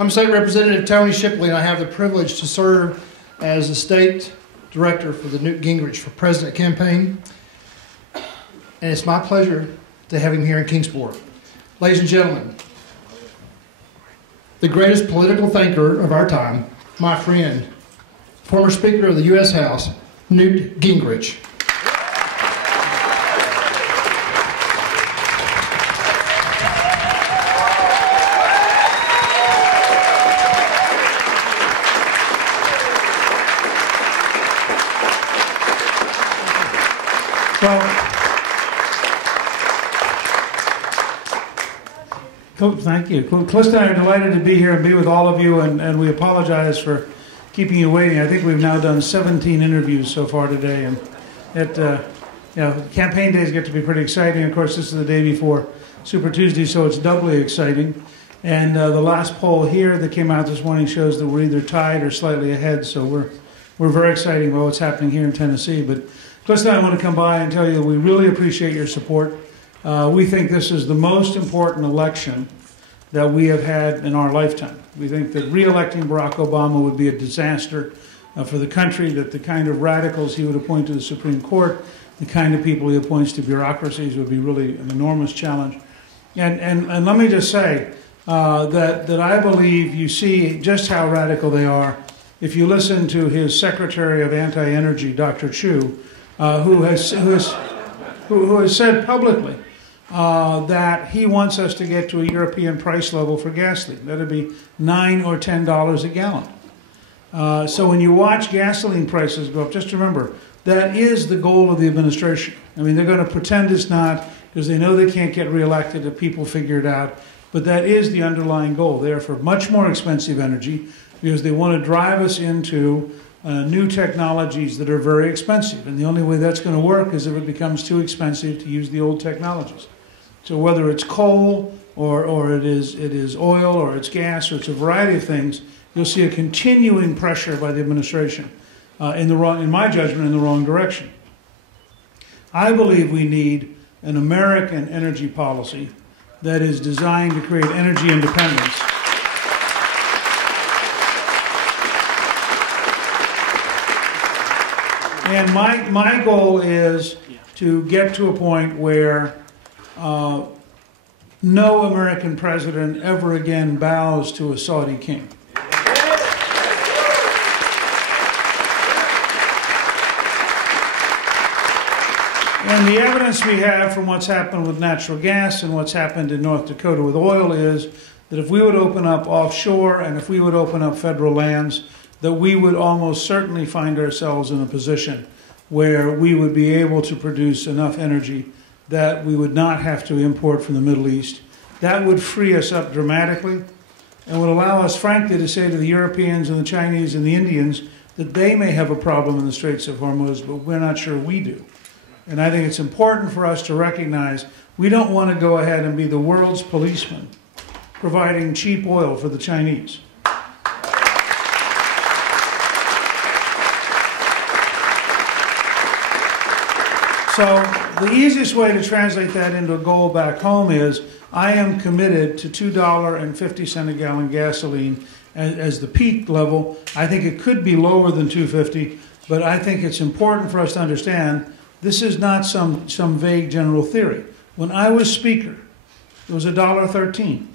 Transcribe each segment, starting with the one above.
I'm State Representative Tony Shipley, and I have the privilege to serve as the State Director for the Newt Gingrich for President campaign. And it's my pleasure to have him here in Kingsport. Ladies and gentlemen, the greatest political thinker of our time, my friend, former Speaker of the U.S. House, Newt Gingrich. Thank you. Clist and I are delighted to be here and be with all of you, and we apologize for keeping you waiting. I think we've now done 17 interviews so far today, and campaign days get to be pretty exciting. Of course, this is the day before Super Tuesday, so it's doubly exciting. And the last poll here that came out this morning shows that we're either tied or slightly ahead, so we're very excited about what's happening here in Tennessee. But Clist and I want to come by and tell you we really appreciate your support. We think this is the most important election that we have had in our lifetime. We think that re-electing Barack Obama would be a disaster for the country, that the kind of radicals he would appoint to the Supreme Court, the kind of people he appoints to bureaucracies would be really an enormous challenge. And let me just say that I believe you see just how radical they are if you listen to his Secretary of Anti-Energy, Dr. Chu, who has said publicly that he wants us to get to a European price level for gasoline. That would be $9 or $10 a gallon. So when you watch gasoline prices go up, just remember, that is the goal of the administration. I mean, they're going to pretend it's not because they know they can't get reelected if people figure it out. But that is the underlying goal. They are for much more expensive energy because they want to drive us into new technologies that are very expensive. And the only way that's going to work is if it becomes too expensive to use the old technologies. So whether it's coal or it is oil or it's gas or it's a variety of things, you'll see a continuing pressure by the administration in my judgment, in the wrong direction. I believe we need an American energy policy that is designed to create energy independence. And my goal is to get to a point where no American president ever again bows to a Saudi king. And the evidence we have from what's happened with natural gas and what's happened in North Dakota with oil is that if we would open up offshore and if we would open up federal lands, that we would almost certainly find ourselves in a position where we would be able to produce enough energy that we would not have to import from the Middle East. That would free us up dramatically and would allow us, frankly, to say to the Europeans and the Chinese and the Indians that they may have a problem in the Straits of Hormuz, but we're not sure we do. And I think it's important for us to recognize we don't want to go ahead and be the world's policeman providing cheap oil for the Chinese. So the easiest way to translate that into a goal back home is I am committed to $2.50 a gallon gasoline as the peak level. I think it could be lower than $2.50, but I think it's important for us to understand this is not some vague general theory. When I was Speaker, it was $1.13.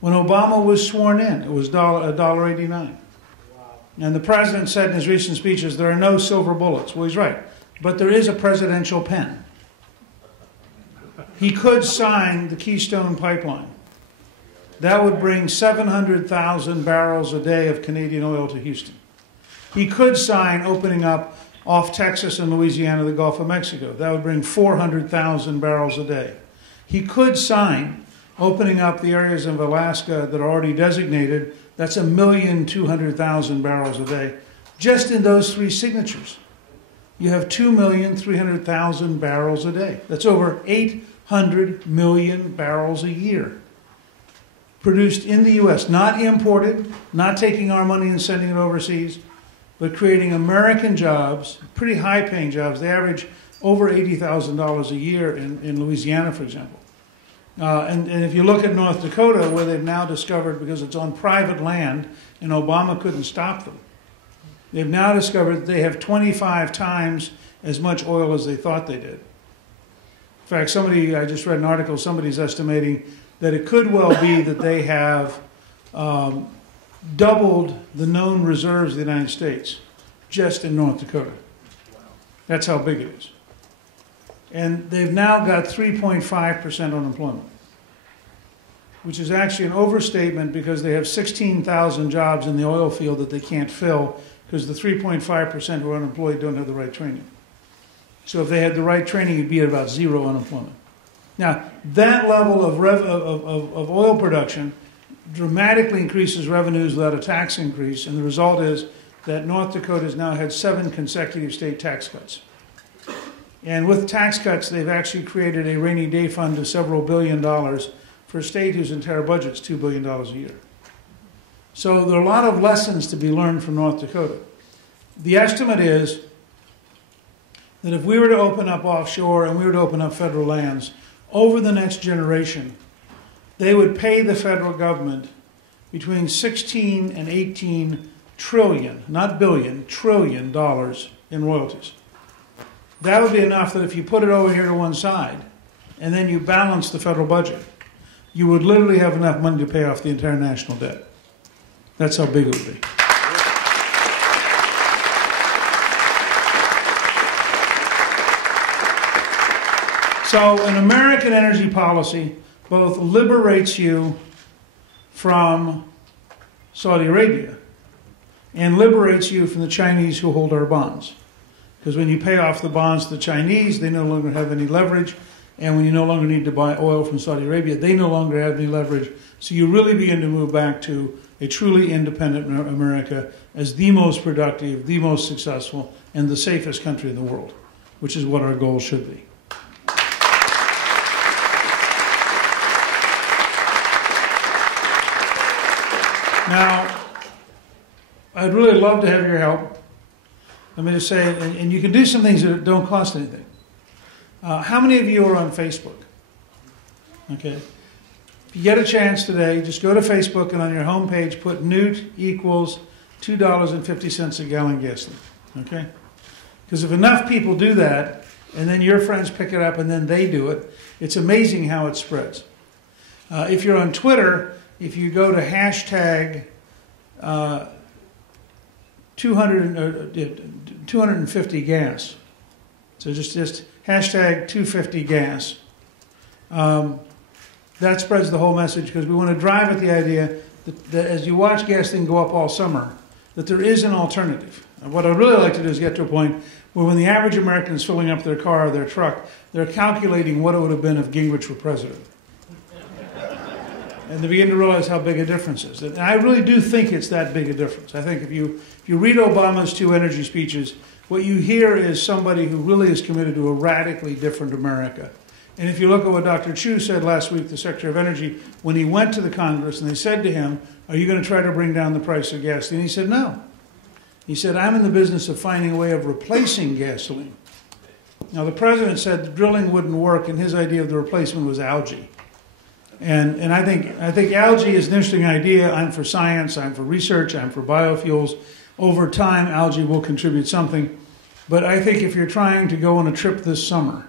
When Obama was sworn in, it was $1.89. Wow. And the President said in his recent speeches, there are no silver bullets. Well, he's right. But there is a presidential pen. He could sign the Keystone Pipeline. That would bring 700,000 barrels a day of Canadian oil to Houston. He could sign opening up off Texas and Louisiana, the Gulf of Mexico. That would bring 400,000 barrels a day. He could sign opening up the areas of Alaska that are already designated. That's 1,200,000 barrels a day. Just in those three signatures, you have 2,300,000 barrels a day. That's over 800 million barrels a year produced in the U.S., not imported, not taking our money and sending it overseas, but creating American jobs, pretty high-paying jobs. They average over $80,000 a year in Louisiana, for example. And if you look at North Dakota, where they've now discovered, because it's on private land and Obama couldn't stop them, they've now discovered that they have 25 times as much oil as they thought they did. In fact, I just read an article, somebody's estimating that it could well be that they have doubled the known reserves of the United States just in North Dakota. That's how big it is. And they've now got 3.5% unemployment, which is actually an overstatement because they have 16,000 jobs in the oil field that they can't fill because the 3.5% who are unemployed don't have the right training. So if they had the right training, you'd be at about zero unemployment. Now, that level of oil production dramatically increases revenues without a tax increase, and the result is that North Dakota has now had 7 consecutive state tax cuts. And with tax cuts, they've actually created a rainy day fund of several $billion for a state whose entire budget's $2 billion a year. So there are a lot of lessons to be learned from North Dakota. The estimate is that if we were to open up offshore and we were to open up federal lands, over the next generation, they would pay the federal government between 16 and 18 trillion, not billion, trillion dollars in royalties. That would be enough that if you put it over here to one side and then you balance the federal budget, you would literally have enough money to pay off the entire national debt. That's how big it would be. So an American energy policy both liberates you from Saudi Arabia and liberates you from the Chinese who hold our bonds. Because when you pay off the bonds to the Chinese, they no longer have any leverage. And when you no longer need to buy oil from Saudi Arabia, they no longer have any leverage. So you really begin to move back to a truly independent America as the most productive, the most successful, and the safest country in the world, which is what our goal should be. Now, I'd really love to have your help. Let me just say, and you can do some things that don't cost anything. How many of you are on Facebook? Okay. If you get a chance today, just go to Facebook and on your homepage put Newt equals $2.50 a gallon gasoline. Okay? Because if enough people do that, and then your friends pick it up and then they do it, it's amazing how it spreads. If you're on Twitter, if you go to hashtag 250 gas, so just hashtag 250 gas, that spreads the whole message because we want to drive at the idea that as you watch gasoline go up all summer, that there is an alternative. And what I'd really like to do is get to a point where when the average American is filling up their car or their truck, they're calculating what it would have been if Gingrich were president. And they begin to realize how big a difference is. And I really do think it's that big a difference. I think if you read Obama's 2 energy speeches, what you hear is somebody who really is committed to a radically different America. And if you look at what Dr. Chu said last week, the Secretary of Energy, when he went to the Congress and they said to him, are you going to try to bring down the price of gasoline? He said, no. He said, I'm in the business of finding a way of replacing gasoline. Now, the president said the drilling wouldn't work, and his idea of the replacement was algae. And I think algae is an interesting idea. I'm for science, I'm for research, I'm for biofuels. Over time, algae will contribute something. But I think if you're trying to go on a trip this summer,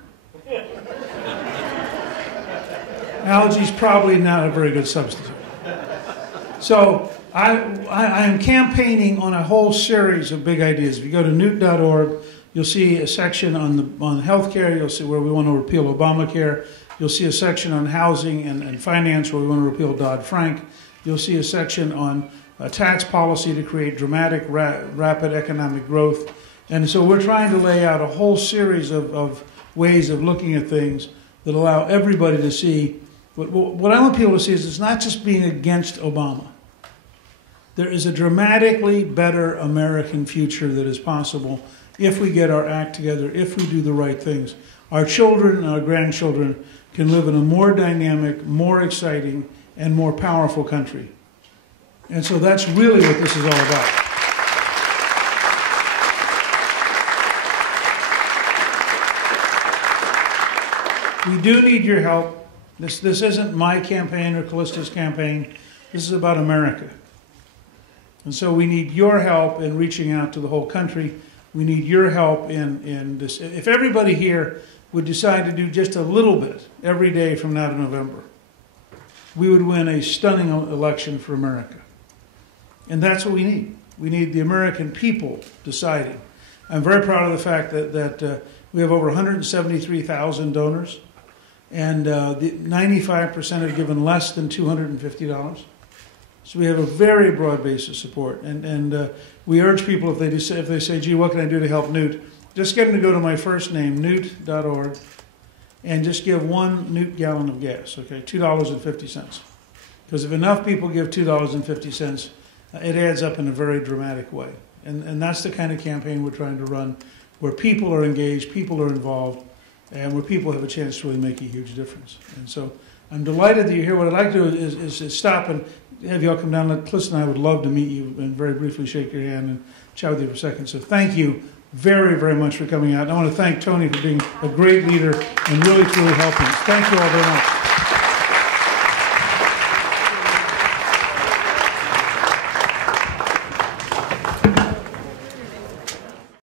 algae's probably not a very good substitute. So I am campaigning on a whole series of big ideas. If you go to newt.org, you'll see a section on healthcare. You'll see where we want to repeal Obamacare. You'll see a section on housing and finance where we want to repeal Dodd-Frank. You'll see a section on tax policy to create dramatic, rapid economic growth. And so we're trying to lay out a whole series of ways of looking at things that allow everybody to see. What I want people to see is it's not just being against Obama. There is a dramatically better American future that is possible if we get our act together, if we do the right things. Our children and our grandchildren can live in a more dynamic, more exciting, and more powerful country. And so that's really what this is all about. We do need your help. This isn't my campaign or Callista's campaign. This is about America. And so we need your help in reaching out to the whole country. We need your help in this. If everybody here would decide to do just a little bit every day from now to November, we would win a stunning election for America. And that's what we need. We need the American people deciding. I'm very proud of the fact that we have over 173,000 donors, and 95% have given less than $250. So we have a very broad base of support. And we urge people, if they say, gee, what can I do to help Newt? Just get them to go to my first name, newt.org, and just give 1 Newt gallon of gas, okay, $2.50. Because if enough people give $2.50, it adds up in a very dramatic way. And that's the kind of campaign we're trying to run, where people are engaged, people are involved, and where people have a chance to really make a huge difference. And so I'm delighted that you're here. What I'd like to do is stop and have you all come down. Cliss and I would love to meet you and very briefly shake your hand and chat with you for a second. So thank you very, very much for coming out. And I want to thank Tony for being a great leader and really, truly helping us. Thank you all very much.